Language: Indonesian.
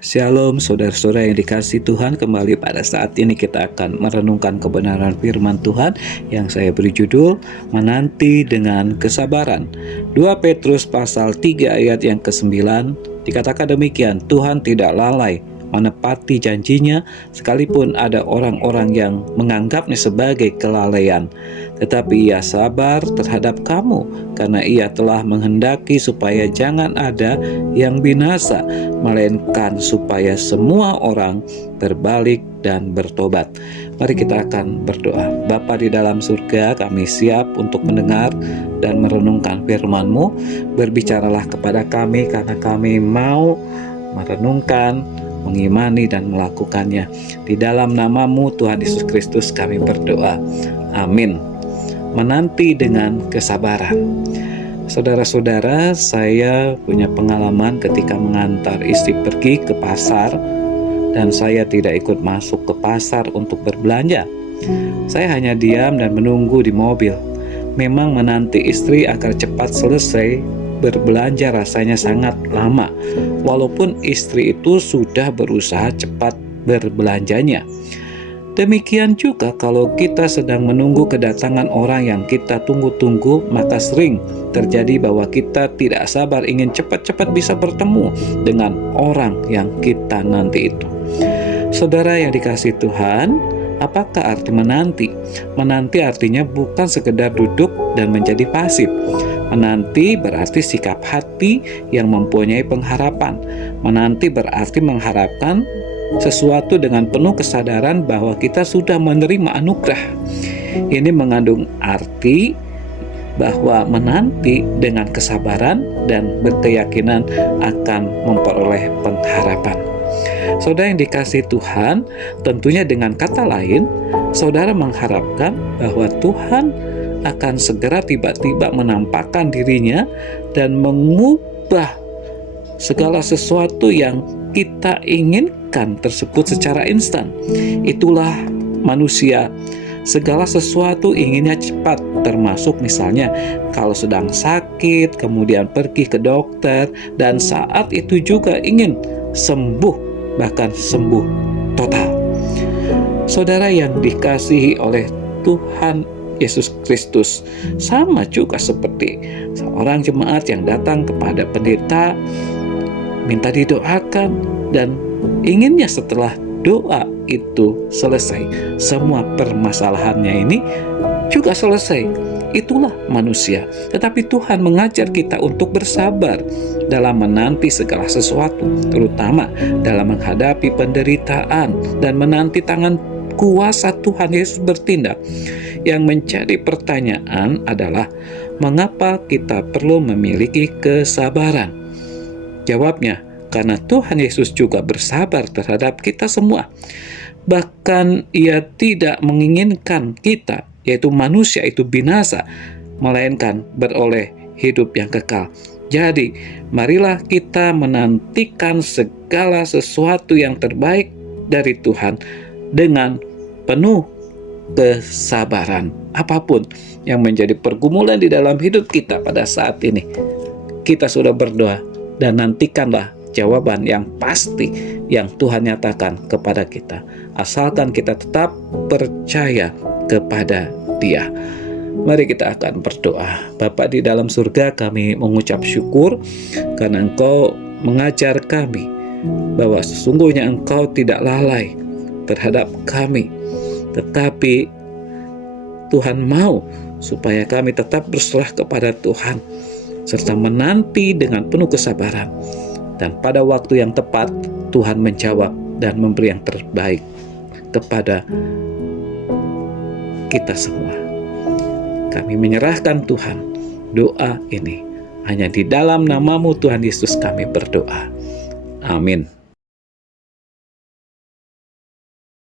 Shalom saudara-saudara yang dikasihi Tuhan, kembali pada saat ini kita akan merenungkan kebenaran firman Tuhan yang saya beri judul Menanti dengan Kesabaran. 2 Petrus pasal 3 ayat yang ke-9 dikatakan demikian, Tuhan tidak lalai menepati janjinya sekalipun ada orang-orang yang menganggapnya sebagai kelalaian, tetapi ia sabar terhadap kamu karena ia telah menghendaki supaya jangan ada yang binasa, melainkan supaya semua orang berbalik dan bertobat. Mari kita akan berdoa. Bapa di dalam surga, kami siap untuk mendengar dan merenungkan firman-Mu. Berbicaralah kepada kami karena kami mau merenungkan, mengimani dan melakukannya. Di dalam nama-Mu Tuhan Yesus Kristus kami berdoa. Amin. Menanti dengan kesabaran. Saudara-saudara, saya punya pengalaman ketika mengantar istri pergi ke pasar dan saya tidak ikut masuk ke pasar untuk berbelanja. Saya hanya diam dan menunggu di mobil. Memang menanti istri agar cepat selesai berbelanja rasanya sangat lama, walaupun istri itu sudah berusaha cepat berbelanjanya. Demikian juga kalau kita sedang menunggu kedatangan orang yang kita tunggu-tunggu, maka sering terjadi bahwa kita tidak sabar ingin cepat-cepat bisa bertemu dengan orang yang kita nanti itu. Saudara yang dikasihi Tuhan, apakah arti menanti? Menanti artinya bukan sekedar duduk dan menjadi pasif. Menanti berarti sikap hati yang mempunyai pengharapan. Menanti berarti mengharapkan sesuatu dengan penuh kesadaran bahwa kita sudah menerima anugerah. Ini mengandung arti bahwa menanti dengan kesabaran dan berkeyakinan akan memperoleh pengharapan. Saudara yang dikasihi Tuhan, tentunya dengan kata lain, saudara mengharapkan bahwa Tuhan akan segera tiba-tiba menampakkan dirinya dan mengubah segala sesuatu yang kita inginkan tersebut secara instan. Itulah manusia. Segala sesuatu inginnya cepat, termasuk misalnya kalau sedang sakit, kemudian pergi ke dokter, dan saat itu juga ingin sembuh, bahkan sembuh total. Saudara yang dikasihi oleh Tuhan Yesus Kristus, sama juga seperti seorang jemaat yang datang kepada pendeta, minta didoakan, dan inginnya setelah doa itu selesai, semua permasalahannya ini juga selesai. Itulah manusia. Tetapi Tuhan mengajar kita untuk bersabar dalam menanti segala sesuatu, terutama dalam menghadapi penderitaan dan menanti tangan kuasa Tuhan Yesus bertindak. Yang menjadi pertanyaan adalah, mengapa kita perlu memiliki kesabaran? Jawabnya, karena Tuhan Yesus juga bersabar terhadap kita semua. Bahkan Ia tidak menginginkan kita, yaitu manusia itu binasa, melainkan beroleh hidup yang kekal. Jadi, marilah kita menantikan segala sesuatu yang terbaik dari Tuhan dengan penuh kesabaran. Apapun yang menjadi pergumulan di dalam hidup kita pada saat ini, kita sudah berdoa dan nantikanlah jawaban yang pasti yang Tuhan nyatakan kepada kita, asalkan kita tetap percaya kepada Dia. Mari kita akan berdoa. Bapa di dalam surga, kami mengucap syukur karena Engkau mengajar kami bahwa sesungguhnya Engkau tidak lalai terhadap kami, tetapi Tuhan mau supaya kami tetap berserah kepada Tuhan serta menanti dengan penuh kesabaran. Dan pada waktu yang tepat, Tuhan menjawab dan memberi yang terbaik kepada kita semua. Kami menyerahkan Tuhan doa ini. Hanya di dalam nama-Mu Tuhan Yesus kami berdoa. Amin.